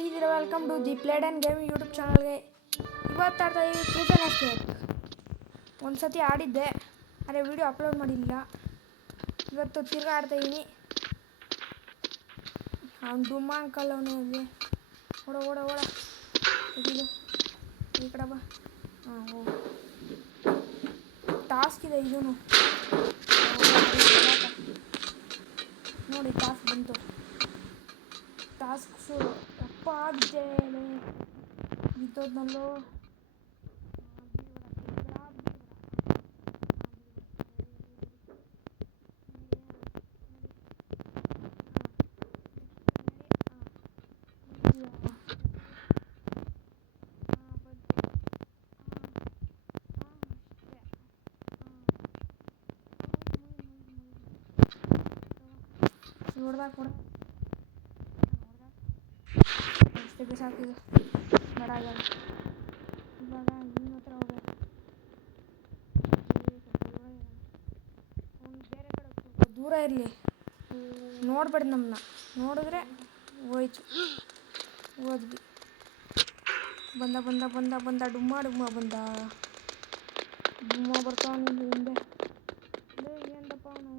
ಇದ್ದೀರಾ welcome to the played and game YouTube ಚಾನಲ್ಗೆ. ಇವತ್ತು ಆಡ್ತಾ ಈ ಪ್ರಿಸನ್ ಎಸ್ಕೇಪ್. ಒಂದು ಸತಿ ಆಡಿದ್ದೆ, ಆದರೆ ವಿಡಿಯೋ ಅಪ್ಲೋಡ್ ಮಾಡಿಲ್ಲ. ಇವತ್ತು ತಿರ್ಗಾ ಆಡ್ತಾಯಿದ್ದೀನಿ. ಅವ್ನು ಡುಮ್ಮ ಅಂಕಲ್ ಅವನೇ ಅಲ್ಲಿ. ಓಡ ಓಡ ಓಡ ತೆಗೀದು ಈ ಕಡೆ ಬಾ. ಹಾಂ ಹೋಗು. ಟಾಸ್ಕ್ ಇದೆ ಇದೂ ನೋಡಿ. ಟಾಸ್ಕ್ ಬಂತು. ಟಾಸ್ಕ್ ಶುರು. ಅಪ್ಪ ಬಿದ್ದೇನೆ ಬಿದ್ದೋದ್ನಲ್ಲೋ. ನೋಡ್ದಾಗ ಕೊಡ ಅಷ್ಟೇ ಸಾಕಿದು ಬಡ ಆಗ್ಯಾದ. ಇವಾಗ ನಿಮ್ಮ ಹತ್ರ ಹೋಗ್ಬೇಕು. ಅವ್ನು ಬೇರೆ ಕಡೆ ಸ್ವಲ್ಪ ದೂರ ಇರಲಿ, ನೋಡ್ಬೇಡ್ದು ನಮ್ಮನ್ನ. ನೋಡಿದ್ರೆ ಹೋಯ್ತು. ಹೋದ್ವಿ. ಬಂದ ಬಂದ ಬಂದ ಬಂದ ಡುಮ್ಮ ಡುಮ್ಮ ಬಂದ. ಡುಮ್ಮ ಬರ್ತಾವನು ಹಿಂದೆ. ಏನಪ್ಪ ಅವನು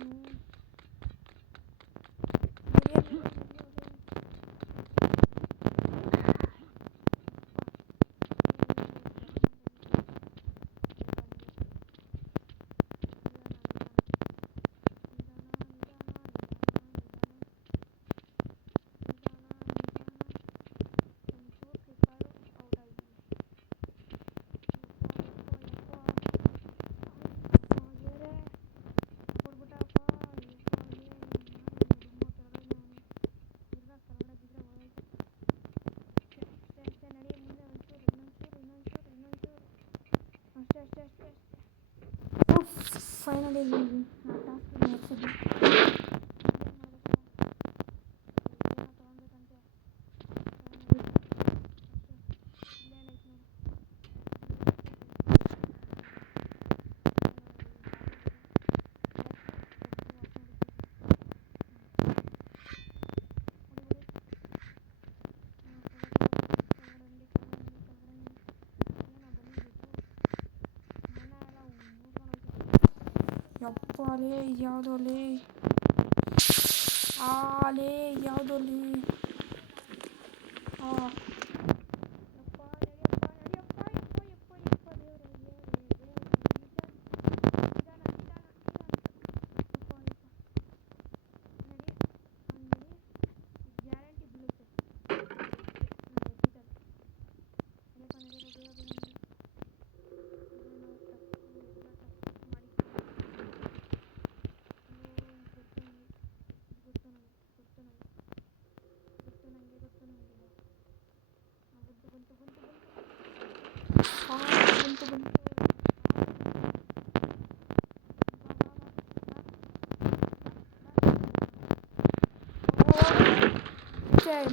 ಫೈನಲಿ ಟಾಸ್ಕ್ ಮುಗಿಸಿದ್ವಿ. ಯಪ್ಪಾಲೇ ಯಾವುದೋ ಲೇ. ಆಲೇ ಯಾವುದೋ ಲೇ.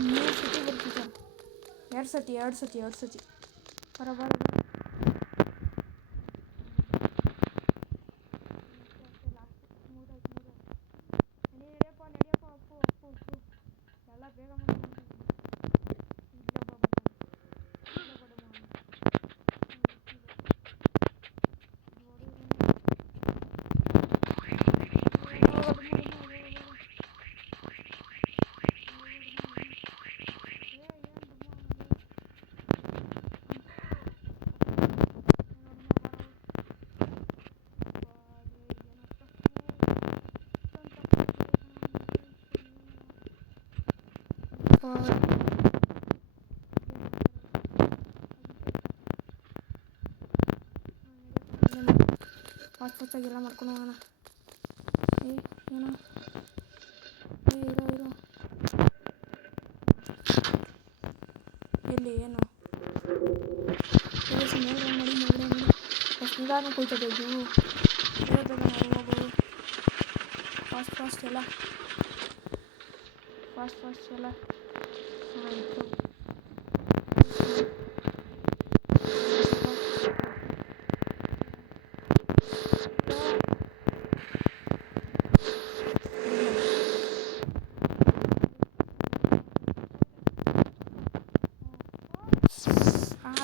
ಮೂರು ಸತಿ ಬರ್ತಿದ್ದ. ಎರಡು ಸತಿ ಬರ ಬರ ನಡೆಯಪ್ಪ ಅಪ್ಪು ಅಪ್ಪು ಅಪ್ಪು ಎಲ್ಲ ಬೇಗ ಫಾಸ್ಟಾಗೆಲ್ಲ ಮಾಡ್ಕೊಂಡು ಹೋಗೋಣ. ಏನೋ ಇರೋ ಎಲ್ಲಿ ಏನು ನೋಡಿ ಫಸ್ಟ್ ನಿಧಾನ ಕೊಯ್ತದೆ ಇದು. ಇರೋದಾಗ ನಾವು ಹೋಗೋದು ಫಾಸ್ಟ್ ಎಲ್ಲ ಆಯಿತು.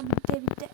ಬಿದ್ದೆ ಬಿದ್ದೆ.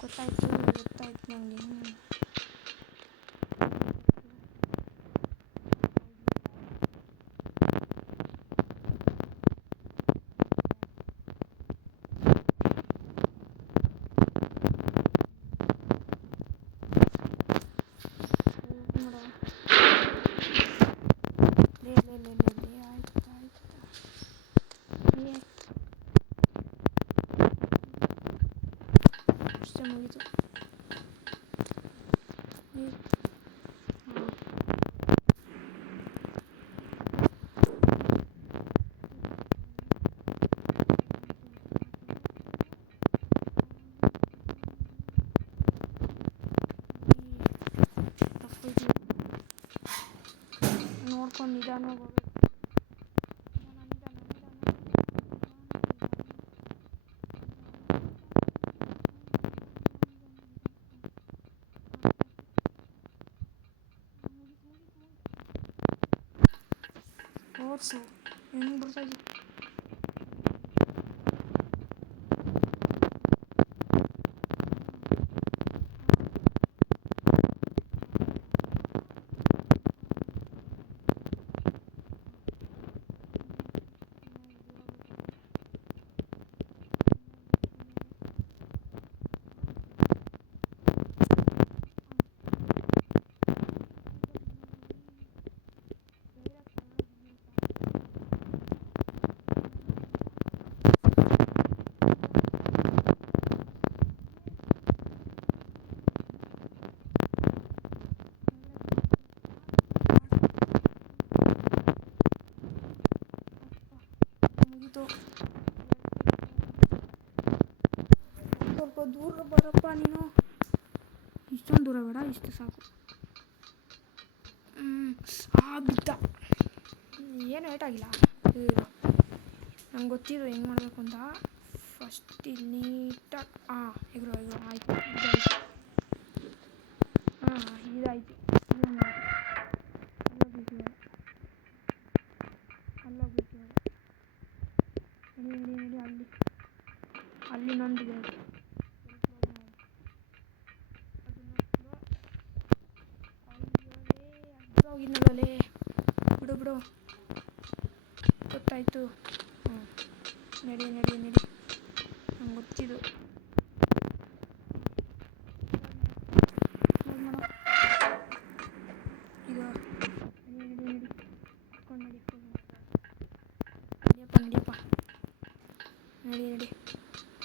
ಗೊತ್ತಾಯ್ತು ನನಗೆ. ಅಷ್ಟೇ ಮುಗೀತು. ನೋಡ್ಕೊಂಡು ನಿಧಾನವಾಗಿ ಹೋಗ್ಬೇಕು. ಓಡಿಸು ಹೆಂಗೆ ಬರ್ತಾಯಿದ್ದೆ. ಸ್ವಲ್ಪ ದೂರ ಬರಪ್ಪ ನೀನು. ಇಷ್ಟೊಂದು ದೂರ ಬೇಡ, ಇಷ್ಟು ಸಾಕು. ಬಿದ್ದ. ಏನು ಏಟಾಗಿಲ್ಲ. ನಂಗೆ ಗೊತ್ತಿದ್ದು ಹೆಂಗೆ ಮಾಡಬೇಕು ಅಂತ. ಫಸ್ಟ್ ಇಲ್ಲಿ ನೀಟಾಗಿ ಎಗ್ರು ಆಯಿತು. ಇದಾಯಿತು. ನಡಿ ಅಲ್ಲಿ ನಂದಿದೆ. ಹೋಗಿದ್ನಲ್ಲೇ, ಬಿಡು ಗೊತ್ತಾಯಿತು. ನಡಿ ನಂಗೆ ಗೊತ್ತಿದ್ದು. ಈಗ ನಡಿಯಪ್ಪ ನಡಿ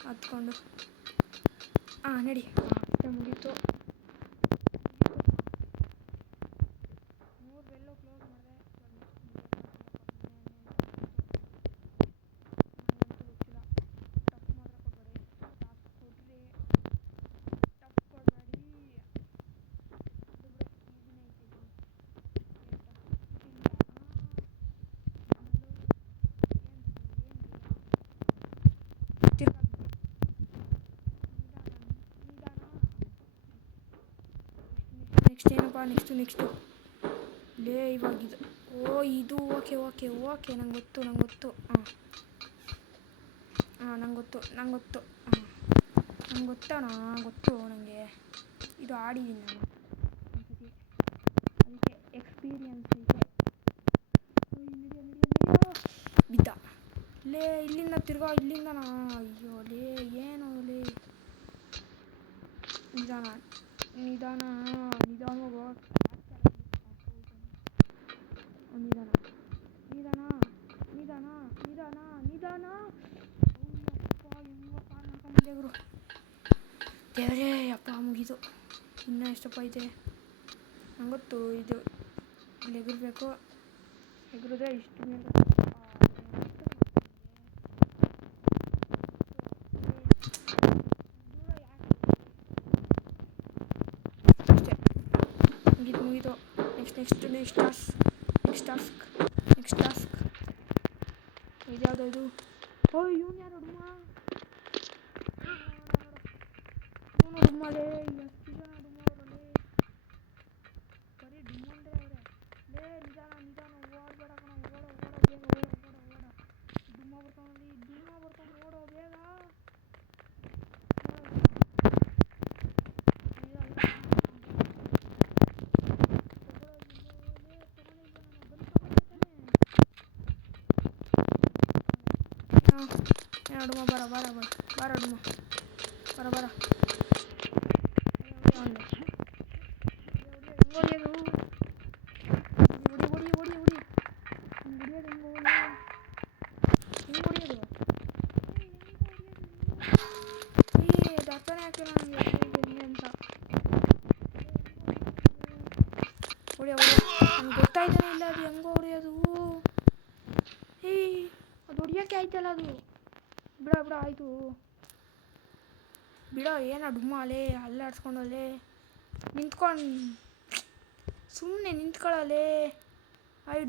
ಹತ್ಕೊಂಡು ನಡಿ. ಮುಗೀತು. ನೆಕ್ಸ್ಟ್ ಏನಪ್ಪ? ನೆಕ್ಸ್ಟು ಲೇ ಇವಾಗಿದ್ದು. ಇದು ಓಕೆ ನಂಗೆ ಗೊತ್ತು. ನಂಗೆ ಗೊತ್ತು ನನಗೆ. ಇದು ಆಡಿದ್ದೀನಿ ನಾನು ಒಂದ್ಸತಿ, ಅದಕ್ಕೆ ಎಕ್ಸ್ಪೀರಿಯನ್ಸ್ ಐತೆ. ಬಿದ್ದ ಲೇ. ಇಲ್ಲಿಂದ ತಿರ್ಗಾ ಇಲ್ಲಿಂದನಾ? ಅಯ್ಯೋ ಲೇ, ಏನು ಲೇ. ನಿಧಾನ ನಿಧಾನವಾಗಿ ದೇವರೇ ಅಪ್ಪ ಮುಗೀತು. ಇನ್ನೂ ಎಷ್ಟಪ್ಪ ಇದೆ ನಂಗೊತ್ತು. ಇದು ಇಲ್ಲಿ ಎಗರಬೇಕು, ಎಗರಿದ್ರೆ ಇಷ್ಟು ಮೇಲೆ ಅಷ್ಟೇ. ಮುಗೀತು. ನೆಕ್ಸ್ಟ್ ಟಾಸ್ಕ್ ಇದು ಯಾವುದೋ ಇದು. ಓ ಇವನು ಯಾರು ಡುಮ್ಮ, ಇವನು ಡುಮ್ಮಲೇ. ಎಷ್ಟು ಜನ ಡುಮ್ಮ ಅವರಲ್ಲಿ, ಬರೀ ಡುಮ್ಮ ಅಂದರೆ ಅವರೇ. ಲೇ ನಿಧಾನ ಓಡಬೇಡ ಕಣ, ಓಡ ಬೇಗ ಓಡ. ಡುಮ್ಮ ಬರ್ತಾನೆ ಓಡೋ ಬೇಗ. ಡುಮ್ಮ ಬರ ಡುಮ್ಮ ಬರ. ಅರ್ಥನೇ ಆಗ್ತಿಲ್ಲ ನನಗೆ ಹೆಂಗೆ ಅಂತ. ಹೊಡಿಯೋ ನನಗೆ ಗೊತ್ತಾಯ್ತಾನೆ ಇಲ್ಲ ಅದು ಹೆಂಗೋ ಹೊಡಿಯೋದು. ಅದು ಹೊಡಿಯೋಕ್ಕೆ ಆಯ್ತಲ್ಲ ಅದು. ಬಿಡ ಆಯಿತು ಬಿಡೋ. ಏನೋ ಡುಮ್ಮ ಅಲ್ಲೇ ಅಲ್ಲಾಡ್ಸ್ಕೊಂಡಲ್ಲೇ ನಿಂತ್ಕೊಂಡು ಸುಮ್ಮನೆ ನಿಂತ್ಕೊಳ್ಳಲ್ಲೇ.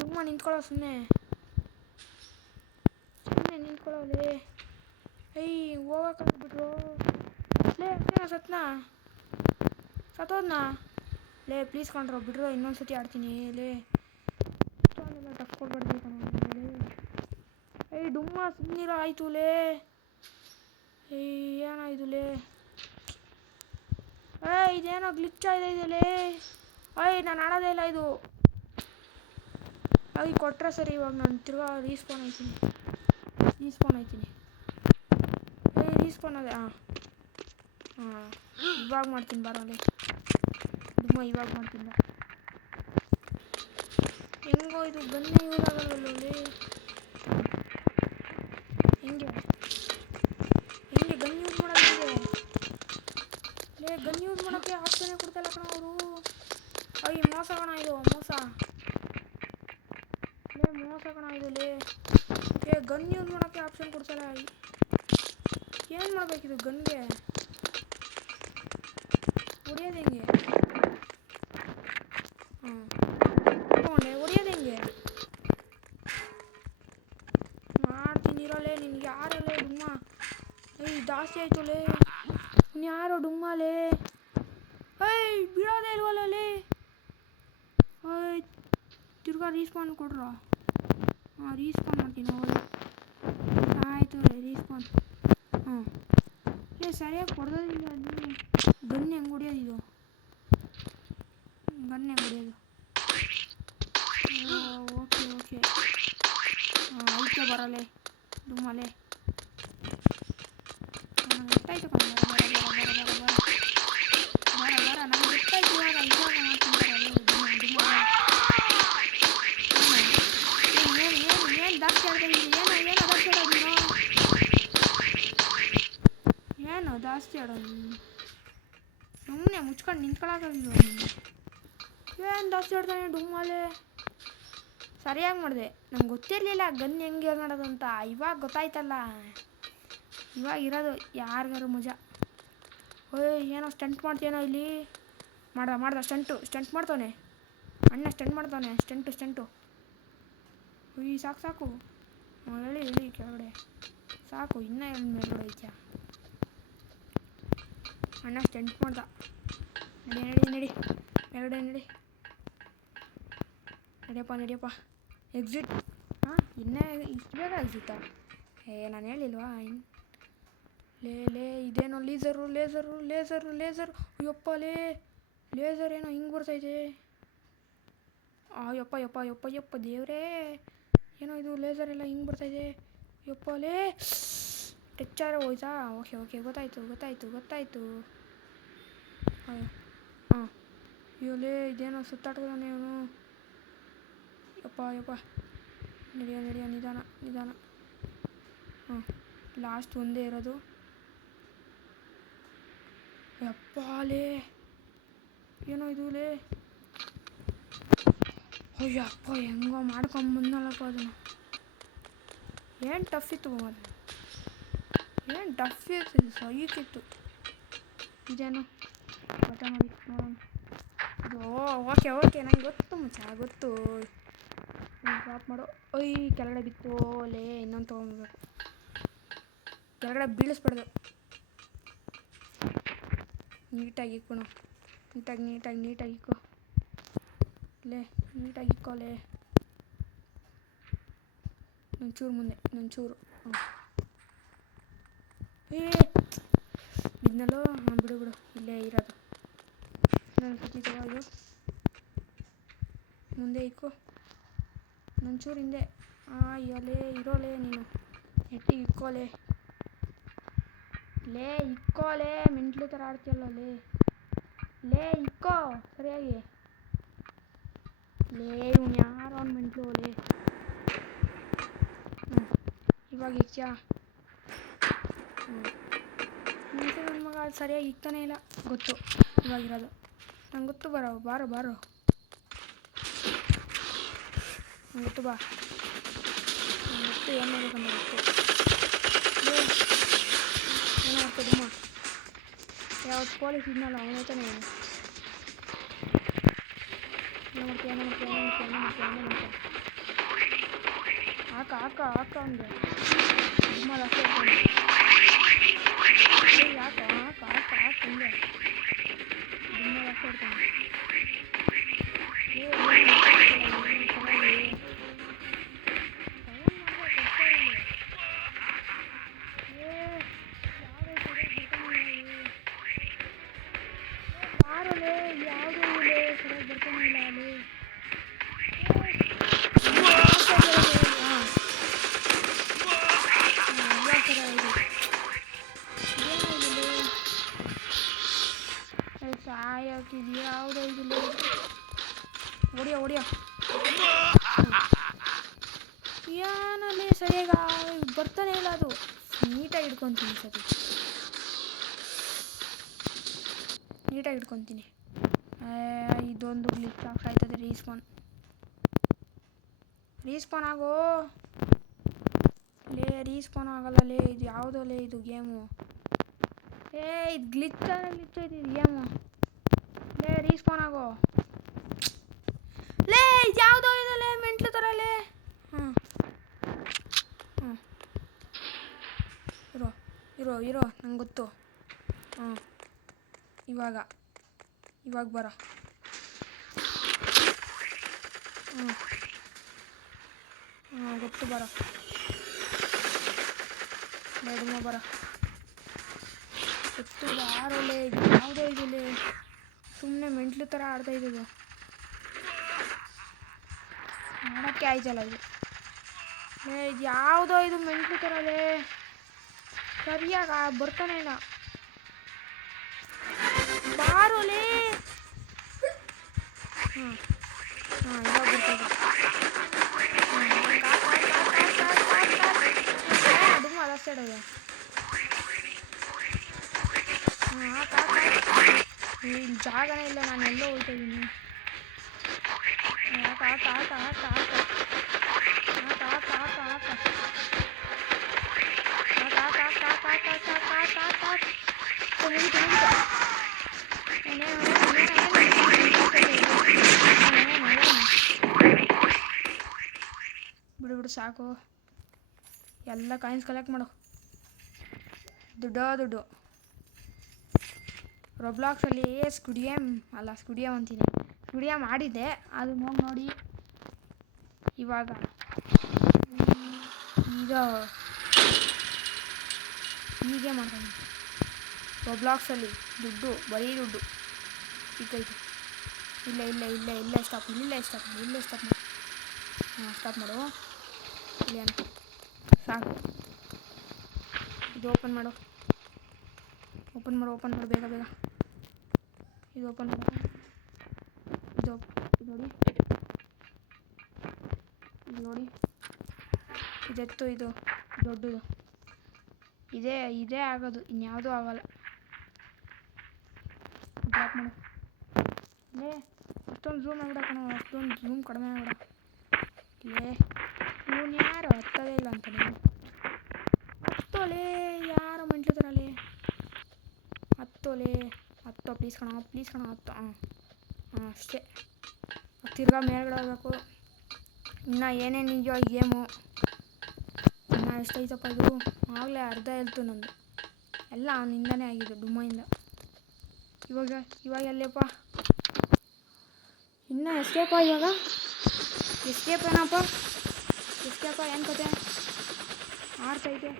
ಡುಮ್ಮ ನಿಂತ್ಕೊಳ್ಳೋ ಸುಮ್ಮನೆ ನಿಂತ್ಕೊಳ್ಳೋಲ್ಲೇ. ಹೋಗಕ್ಕಾಗ್ಬಿಟ್ರು. ಲೇ ಸತ್ತೋದ್ನಾ ಲೇ. ಪ್ಲೀಸ್ ಕೊಂಡ್ರೋ ಬಿಡ್ರೋ, ಇನ್ನೊಂದು ಸತಿ ಆಡ್ತೀನಿ ಲೇ. ಇಷ್ಟೊಂದೆಲ್ಲ ಟಫ್ ಕೊಡ್ಬಾರ್ದು ಕಣೋ. ಡುಮ್ಮ ಸುಮ್ಮನಿರೋ ಆಯಿತು ಲೇ. ಏನಾಯಿತು ಲೇ. ಇದೇನೋ ಗ್ಲಿಚ್ ಆಗಿದೆ ಲೇ. ನಾನು ಆಡೋದೇ ಇಲ್ಲ ಇದು. ಕೊಟ್ಟರೆ ಸರಿ. ಇವಾಗ ನಾನು ತಿರ್ಗಾ ರೀಸ್ಪಾನ್ ಆಯ್ತೀನಿ. ರೀಸ್ಪಾನ್ ಅದೇ. ಇವಾಗ ಮಾಡ್ತೀನಿ ಬರೋಲ್ಲ ಡುಮ್ಮ, ಇವಾಗ ಮಾಡ್ತೀನಿ. ಹೆಂಗೋ ಇದು ಗನ್ನೇ ಯೂಸ್ ಆಗಲ್ಲವಲ್ಲೇ. ಹೆಂಗೆ ಗನ್ ಯೂಸ್ ಮಾಡೋದು ಹೆಂಗೆ? ಗನ್ ಯೂಸ್ ಮಾಡೋಕ್ಕೆ ಆಪ್ಷನ್ನೇ ಕೊಡ್ತಾಯಿಲ್ಲ ಕಣ ಅವರು. ಮೋಸ ಕಣ ಇದು, ಮೋಸ ಕಣ ಇದು ಲೇ. ಗನ್ ಯೂಸ್ ಮಾಡೋಕ್ಕೆ ಆಪ್ಷನ್ ಕೊಡ್ತಾಯಿಲ್ಲ. ಏನು ಮಾಡಬೇಕಿದು ಗನ್ಗೆ? ಹೊಡಿಯೋದು ಹೆಂಗೆ? ಹೊಡಿಯೋದು ಹೆಂಗೆ? ಮಾಡ್ತೀನಿ ಇರೋಲ್ಲೇ. ನಿನ್ಗೆ ಯಾರಲ್ಲೇ ಡುಮ್ಮ? ಜಾಸ್ತಿ ಆಯ್ತು ಲೇ. ಯಾರೋ ಡುಮ್ಮಲೇ. ಬಿಡೋದೇ ಇಲ್ವಲ್ಲೇ. ತಿರ್ಗಾ ರೀಸ್ಪಾನ್ ಕೊಡ್ರೋ. ರೀಸ್ಪಾನ್ ಮಾಡ್ತೀನಿ ಹೋಗಿ. ಆಯಿತು ರೀಸ್ಪಾನ್. ಸರಿಯಾಗಿ ಕೊಡೋದಿಲ್ಲ ಅದು. ಗನ್ ಹೆಂಗೆ ಹೊಡಿಯೋದು ಇದು? ಓಕೆ ಐತೆ ಬರಲೇ ಡುಮ್ಮಲೇ. ಗೊತ್ತಾಯ್ತು ಕಣ. ಬರ ನನಗೆ ಗೊತ್ತಾಯ್ತು. ಇವಾಗ ಏನು ಜಾಸ್ತಿ ಆಡೋದು? ಏನು ಜಾಸ್ತಿ ಆಡೋದು? ಸುಮ್ಮನೆ ಮುಚ್ಕೊಂಡು ನಿಂತ್ಕೊಳ್ಳೋದಿಲ್ಲ. ಏನು ಜಾಸ್ತಿ ಆಡ್ತಾನೆ ಡುಮ್ಮಲೇ. ಸರಿಯಾಗಿ ಮಾಡಿದೆ. ನಂಗೆ ಗೊತ್ತಿರಲಿಲ್ಲ ಗನ್ ಹೆಂಗೆ ಯೂಸ್ ಮಾಡೋದು ಅಂತ. ಇವಾಗ ಗೊತ್ತಾಯ್ತಲ್ಲ. ಇವಾಗ ಇರೋದು ಯಾರಿಗಾರು ಮಜಾ. ಏನೋ ಸ್ಟಂಟ್ ಮಾಡ್ತೀನೋ ಇಲ್ಲಿ. ಮಾಡ್ದ ಸ್ಟಂಟ್ ಮಾಡ್ತಾನೆ ಅಣ್ಣ. ಸ್ಟಂಟು. ಸಾಕು. ಹೇಳಿ ಕೆಳಗಡೆ ಸಾಕು. ಇನ್ನೂ ಮೇಲ್ಗಡೆ ಐತ್ಯಾ ಅಣ್ಣ? ಸ್ಟಂಟ್ ಮಾಡ್ದ. ನಡಿ ಮೇಲ್ಗಡೆ ನಡಿಯಪ್ಪ. ಎಕ್ಸಿಟ್. ಇನ್ನೇ ಇಷ್ಟು ಬೇಗ ಎಕ್ಸಿಟಾ? ನಾನು ಹೇಳಿಲ್ವಾ? ಲೇ ಇದೇನೋ ಲೇಸರು. ಅಯ್ಯಪ್ಪ ಲೇ. ಲೇಸರ್ ಏನೋ ಹಿಂಗೆ ಬರ್ತೈತೆ. ಯಪ್ಪ ದೇವ್ರೇ. ಏನೋ ಇದು ಲೇಸರ್ ಎಲ್ಲ ಹಿಂಗೆ ಬರ್ತೈತೆ. ಯಪ್ಪ ಲೇ. ಟೆಚ್ಚಾರೆ ಹೋಯ್ತಾ? ಓಕೆ ಗೊತ್ತಾಯ್ತು. ಲೇ ಇದೇನೋ ಸುತ್ತಾಡ್ತಾನೆ ಇವನು. ಯಪ್ಪ ನಡಿಯ ನಿಧಾನ. ಲಾಸ್ಟ್ ಒಂದೇ ಇರೋದು. ಯಪ್ಪಾಲೇ ಏನೋ ಇದು ಲೇ. ಅಯ್ಯಪ್ಪ ಹೆಂಗೋ ಮಾಡ್ಕೊಂಬಂದಲ್ಲಪ್ಪ ಅದನ್ನು. ಏನು ಟಫ್ ಇತ್ತು ಅದು, ಏನು ಟಫ್ ಇತ್ತು, ಸೈಕಿತ್ತು. ಇದೇನು ಗೊತ್ತಾ ನೋಡಿ ನೋಡೋಣ. ಇದು ಓಕೆ ಓಕೆ ನಂಗೆ ಗೊತ್ತು ಮುಚ್ಚ ಗೊತ್ತು. ಡ್ರಾಪ್ ಮಾಡೋ. ಒಯ್ ಕೆಳಗಡೆ ಬಿತ್ತು ಲೇ. ಇನ್ನೊಂದು ತೊಗೊಂಡ್ಬೇಕು. ಕೆಳಗಡೆ ಬೀಳಿಸ್ಬಿಡ್ದು. ನೀಟಾಗಿ ಇಕ್ಕೋಣ. ನೀಟಾಗಿ ಇಕ್ಕೋ ಲೇ. ನೀಟಾಗಿ ಇಕ್ಕೋಲೇ. ಒಂಚೂರು ಮುಂದೆ ಇನ್ನೊಂಚೂರು. ಇದನ್ನಲ್ಲೋ ಬಿಡು ಇಲ್ಲೇ ಇರೋದು. ನಾನು ಇದು ಮುಂದೆ ಇಕ್ಕೋ. ಒಂಚೂರು ಹಿಂದೆ. ಅಯ್ಯೋಲೇ ಇರೋಲೇ ನೀನು. ನೆಟ್ಟಿಗೆ ಇಕ್ಕೋಲೇ. ಲೇ ಇಕ್ಕೋಲೇ. ಮೆಂಟ್ಲು ಥರ ಆಡ್ತೀಯಲ್ಲ ಲೇ ಇಕ್ಕೋ ಸರಿಯಾಗಿ. ಲೇ ಇವ್ನು ಯಾರೋ ಅವ್ನು ಮೆಂಟ್ಲು ಲೇ. ಇವಾಗ ಇಕ್ಯಾ. ನನ್ನ ಮಗ ಅದು ಸರಿಯಾಗಿ ಇಕ್ತಾನೆ ಇಲ್ಲ. ಗೊತ್ತು ಇವಾಗಿರೋದು ನಂಗೆ ಗೊತ್ತು. ಬಾರೋ ಗೊತ್ತು ಬಾ. ಗೊತ್ತು ಏನು ಮಾಡ್ಬೇಕಂತ ಗೊತ್ತು. ಏನೋ ಆಗ್ತದಮ್ಮ. ಯಾವತ್ತು ಪೊಲೀಸ್ ಇದ್ನಲ್ಲ ಅವನ ತಾನೇ. ಏನು ಮಾಡ್ತೀಯ. ಹಾಕ ಅವನಿಗೆ ತುಂಬ ಅಷ್ಟೇ ಯಾಕೆ ಹಾಕ ಹಿಂಗೆ ತುಂಬ ಅಷ್ಟೇ ಇರ್ತಾನೆ. ಯಾವುದೋ ಇದಿಲ್ಲ. ಹೊಡಿಯ ಏನಲ್ಲಿ ಸರಿಯಾಗಿ ಬರ್ತಾನೆ ಇಲ್ಲ ಅದು. ನೀಟಾಗಿ ಹಿಡ್ಕೊತೀನಿ ಸರಿ. ನೀಟಾಗಿ ಹಿಡ್ಕೊತೀನಿ. ಇದೊಂದು ಗ್ಲಿಚ್ ಆಗ್ತಾಯ್ತದೆ. ರೀಸ್ಪಾನ್ ಆಗೋ ಲೇ. ರೀಸ್ಪಾನ್ ಆಗಲ್ಲ ಲೇ. ಇದು ಯಾವುದೋ ಲೇ ಇದು ಗೇಮು. ಇದು ಗ್ಲಿಚ್ ಐತಿ ಇದು ಗೇಮು. ಲೇ ರೀಸ್ಪಾನ್ ಆಗೋ ಲೇ. ಇದು ಯಾವುದೋ ಇದೆ ಲೇ ಮೆಂಟ್ಲು ಥರ ಲೇ. ಇರೋ ನಂಗೆ ಗೊತ್ತು. ಇವಾಗ ಬರ. ಗೊತ್ತು ಬರ. ಬೇಡಮ್ಮ ಬರ. ಗೊತ್ತು ಬಾರೋಲೆ. ಇದು ಯಾವುದೋ ಇದಿಲ್ಲ. ಸುಮ್ಮನೆ ಮೆಂಟ್ಲು ಥರ ಆಡ್ತಾ ಇದ್ದದು. ಮಾಡೋಕ್ಕೆ ಆಯ್ತಲ್ಲ ಇದು. ಇದು ಯಾವುದೋ ಇದು ಮೆಂಟ್ಲು ಥರ ಲೇ. ಸರಿಯಾಗಿ ಬರ್ತಾನೆ ಇಲ್ಲ. ಬಾರೋಲೆ. ಇವಾಗ ಬರ್ತದೆ. ತುಂಬ ಅದಷ್ಟೇ ಇಡೋದು. ಇಲ್ಲಿ ಜಾಗನೇ ಇಲ್ಲ. ನಾನು ಎಲ್ಲೋ ಹೋಗ್ತಾ ಇದ್ದೀನಿ. ಬಿಡು ಸಾಕು. ಎಲ್ಲ ಕಾಯಿನ್ಸ್ ಕಲೆಕ್ಟ್ ಮಾಡು. ದುಡ್ಡು ರೊಬ್ಲಾಕ್ಸಲ್ಲಿ ಸ್ಕುಡಿಯಮ್ ಅಂತೀನಿ. ಸ್ಕುಡಿಯಮ್ ಆಡಿದ್ದೆ. ಅದು ನೋಡಿ ಇವಾಗ ಹೀಗೆ ಮಾಡ್ತೀನಿ. ರೊಬ್ಲಾಕ್ಸಲ್ಲಿ ಬರೀ ದುಡ್ಡು ಸಿಕ್ಕೈತೆ. ಇಲ್ಲೇ ಸ್ಟಾಪ್ ಮಾಡು. ಇಲ್ಲಿ ಸಾಕು. ಇದು ಓಪನ್ ಮಾಡು ಬೇಗ. ಇದು ಓಪನ್ ಮಾಡು. ಇದು ನೋಡಿ ಇದೆತ್ತು. ಇದು ದೊಡ್ಡದು ಇದೇ ಆಗೋದು. ಇನ್ಯಾವುದೂ ಆಗಲ್ಲ. ಆಫ್ ಮಾಡು ಲೇ ಅಷ್ಟೊಂದು ಝೂಮ್ ಆಗ್ಬಿಡ ಕಣ ಅಷ್ಟೊಂದು ಝೂಮ್ ಕಡಿಮೆ ಆಗ್ಬಿಡ ಲೇ ಇವನು ಯಾರು ಹತ್ತದೇ ಇಲ್ಲ ಅಂತ ನೀನು ಹತ್ತೋಲೇ ಯಾರು ಮೆಂಟ್ಲಿದಾರಲ್ಲೇ ಹತ್ತೋಲೇ ಹತ್ತೋ ಪ್ಲೀಸ್ ಕಣ ಹತ್ತೋ ಹಾಂ ಅಷ್ಟೇ ತಿರ್ಗಾ ಮೇಲ್ಗಡೆ ಹೋಗ್ಬೇಕು ಇನ್ನು ಏನೇನು ಇದೆಯೋ ಗೇಮು ಇನ್ನು ಎಷ್ಟೈತಪ್ಪ ಇದು ಆಗಲೇ ಅರ್ಧ ಹೇಳ್ತು ನಂದು ಎಲ್ಲ ಅವನಿಂದನೇ ಆಗಿದ್ದು ಡುಮ್ಮಿಂದ ಇವಾಗ ಎಲ್ಲಪ್ಪ ಇನ್ನು ಎಸ್ಕೇಪ ಇವಾಗ ಎಸ್ಕೇಪ್ ಏನಪ್ಪ ಏನು ಕತೆ ಆಡ್ತೈತೆ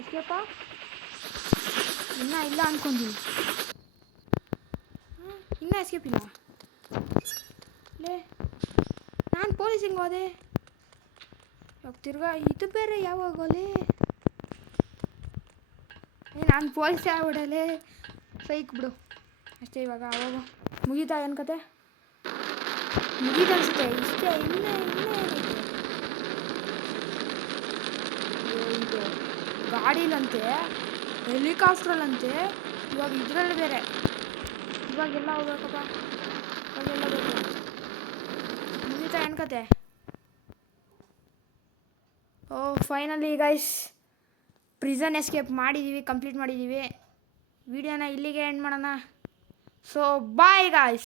ಎಸ್ಕೇಪ ಇನ್ನೂ ಇಲ್ಲ ಅಂದ್ಕೊಂತೀನಿ ಇನ್ನೂ ಎಸ್ಕೇಪ್ ಇಲ್ಲ ಲೇ ನಾನು ಪೊಲೀಸಿಂಗ್ ಹೋದೆ ಇವಾಗ ತಿರ್ಗಾ ಇದು ಬೇರೆ ಯಾವಾಗ ಹೋಲೆ ನಾನು ಪೊಲೀಸೇ ಆಗ್ಬಿಡಲೇ ಸೈಕ್ ಬಿಡು ಅಷ್ಟೇ ಇವಾಗ ಅವಾಗ ಮುಗೀತಾ ಏನು ಕತೆ ಮುಗೀತಾ ಅನಿಸುತ್ತೆ ಇಷ್ಟೇ ಇನ್ನೇ ಇದು ಗಾಡಿಲಂತೆ ಹೆಲಿಕಾಪ್ಟ್ರಲ್ಲಂತೆ ಇವಾಗ ಇದರಲ್ಲಿ ಬೇರೆ ಇವಾಗೆಲ್ಲ ಹೋಗ್ಬೇಕಪ್ಪ ಇವಾಗೆಲ್ಲ ಬೇಕು ಮುಗೀತಾ ಏನು ಕತೆ ಓ ಫೈನಲಿ ಗೈಸ್ ಪ್ರಿಸನ್ ಎಸ್ಕೇಪ್ ಮಾಡಿದ್ದೀವಿ ಕಂಪ್ಲೀಟ್ ಮಾಡಿದ್ದೀವಿ ವಿಡಿಯೋನ ಇಲ್ಲಿಗೆ ಎಂಡ್ ಮಾಡೋಣ ಸೊ ಬಾಯ್ ಗಾಯ್ಸ್